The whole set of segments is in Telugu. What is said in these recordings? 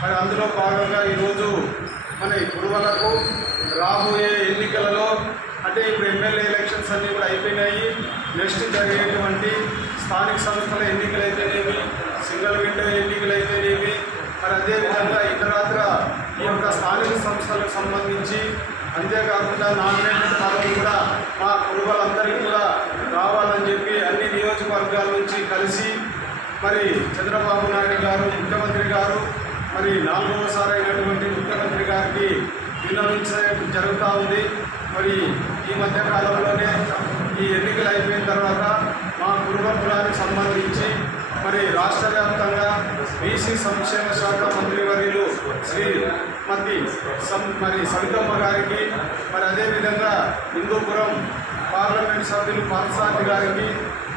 మరి అందులో భాగంగా ఈరోజు మన కురువలకు రాబోయే ఎన్నికలలో అంటే ఇప్పుడు ఎమ్మెల్యే ఎలక్షన్స్ అన్నీ కూడా అయిపోయినాయి. నెక్స్ట్ జరిగేటువంటి స్థానిక సంస్థల ఎన్నికలైతేనేమి, సింగిల్ విండో ఎన్నికలైతేనేమి, మరి అదేవిధంగా ఇతరత్ర ఈ యొక్క స్థానిక సంస్థలకు సంబంధించి అంతేకాకుండా నామినేటెడ్ పదవులు కూడా మా కురువలందరికీ కూడా రావాలని చెప్పి అన్ని నియోజకవర్గాల నుంచి కలిసి మరి చంద్రబాబు నాయుడు గారు ముఖ్యమంత్రి గారు మరి 4వసారి అయినటువంటి ముఖ్యమంత్రి గారికి విన్నవించడం జరుగుతూ ఉంది. మరి ఈ మధ్య కాలంలోనే ఈ ఎన్నికలు అయిపోయిన తర్వాత మా కురువ కులానికి సంబంధించి మరి రాష్ట్ర వ్యాప్తంగా బీసీ సంక్షేమ శాఖ మంత్రివర్యులు శ్రీమతి మరి సవితమ్మ గారికి, మరి అదేవిధంగా హిందూపురం పార్లమెంట్ సభ్యులు పార్సాటి గారికి,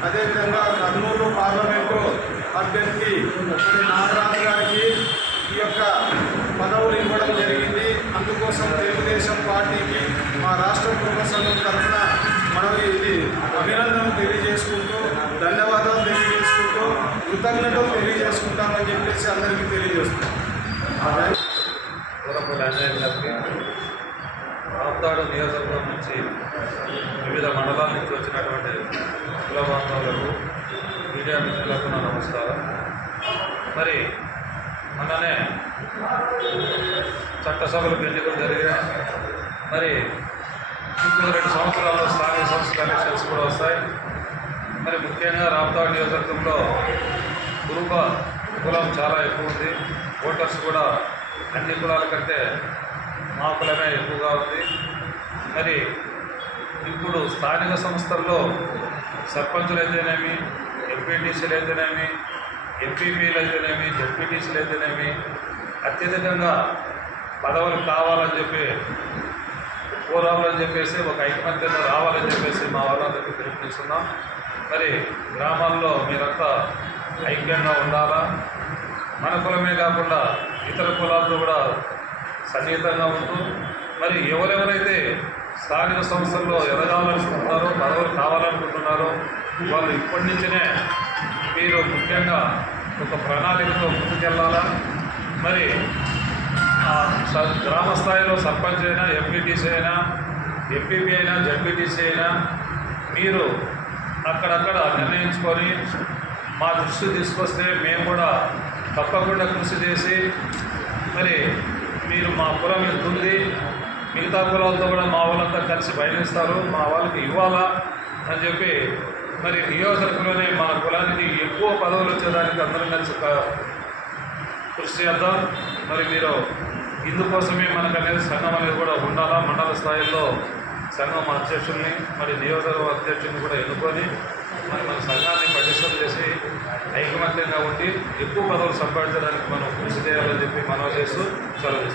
అదేవిధంగా కర్నూలు పార్లమెంటు అభ్యర్థి మరి నాగరాజు గారికి ఈ యొక్క పదవులు ఇవ్వడం జరిగింది. అందుకోసం తెలుగుదేశం పార్టీకి మా రాష్ట్ర కుటుంబ సంఘం తరఫున మనం ఇది అభినందనలు తెలియజేసుకుంటూ, ధన్యవాదాలు తెలియజేసుకుంటూ, కృతజ్ఞతలు తెలియజేసుకుంటామని చెప్పేసి అందరికీ తెలియజేస్తున్నాం. రాప్తాడు నియోజకవర్గం నుంచి వివిధ మండలాల నుంచి వచ్చినటువంటి కుల బాంధవులకు, మీడియా మిత్రులకు నా నమస్కారం. మరి మొన్ననే చట్టసభలకు ఎన్నికలు జరిగాయి. మరి ఇంకో 2 సంవత్సరాల్లో స్థానిక సంస్థల ఎలక్షన్స్ కూడా వస్తాయి. మరి ముఖ్యంగా రాప్తాడు నియోజకవర్గంలో కులం చాలా ఎక్కువ ఉంది. ఓటర్స్ కూడా అన్ని కులాల కంటే మా కులమే ఎక్కువగా ఉంది. మరి ఇప్పుడు స్థానిక సంస్థల్లో సర్పంచులు అయితేనేమి, ఎంపీటీసీలు అయితేనేమి, ఎంపీపీలు అయితేనేమి, జెడ్పీటీసీలు అయితేనేమి అత్యధికంగా పదవులు కావాలని చెప్పి కోరాలని చెప్పేసి ఒక ఐకమత్యంగా రావాలని చెప్పేసి మా వాళ్ళందరికీ పిలుపునిస్తున్నాం. మరి గ్రామాల్లో మీరంతా ఐక్యంగా ఉండాలా. మన కులమే కాకుండా ఇతర కులాలతో కూడా సన్నిహితంగా ఉంటూ మరి ఎవరెవరైతే స్థానిక సంస్థల్లో ఎదగాలనుకుంటున్నారో, పదవులు కావాలనుకుంటున్నారో వాళ్ళు ఇప్పటి నుంచినే మీరు ముఖ్యంగా ఒక ప్రణాళికతో ముందుకెళ్ళాలా. మరి గ్రామ స్థాయిలో సర్పంచ్ అయినా, ఎంపీటీసీ అయినా, ఎంపీపీ అయినా, జడ్పీటీసీ అయినా మీరు అక్కడక్కడ నిర్ణయించుకొని మా దృష్టి తీసుకొస్తే మేము కూడా తప్పకుండా కృషి చేసి మరి మీరు మా కులం ఉంది, మిగతా కులాలతో కూడా మా వాళ్ళంతా కలిసి పయనిస్తారు, మా వాళ్ళకి ఇవ్వాలా అని చెప్పి మరి నియోజకవర్గంలోనే మన కులానికి ఎక్కువ పదవులు వచ్చేదానికి అందరం కలిసి కృషి చేద్దాం. మరి మీరు ఇందుకోసమే మనకు అనేది సంఘం అనేది కూడా ఉండాలా. మండల స్థాయిలో సంఘం అధ్యక్షుల్ని మరి నియోజకవర్గ అధ్యక్షుల్ని కూడా ఎన్నుకొని మరి మన సంఘాన్ని పటిష్టం చేసి ఐకమత్యంగా ఉండి ఎక్కువ పదవులు సంపాదించడానికి మనం కృషి చేయాలని చెప్పి మనం చేస్తూ సెలవు.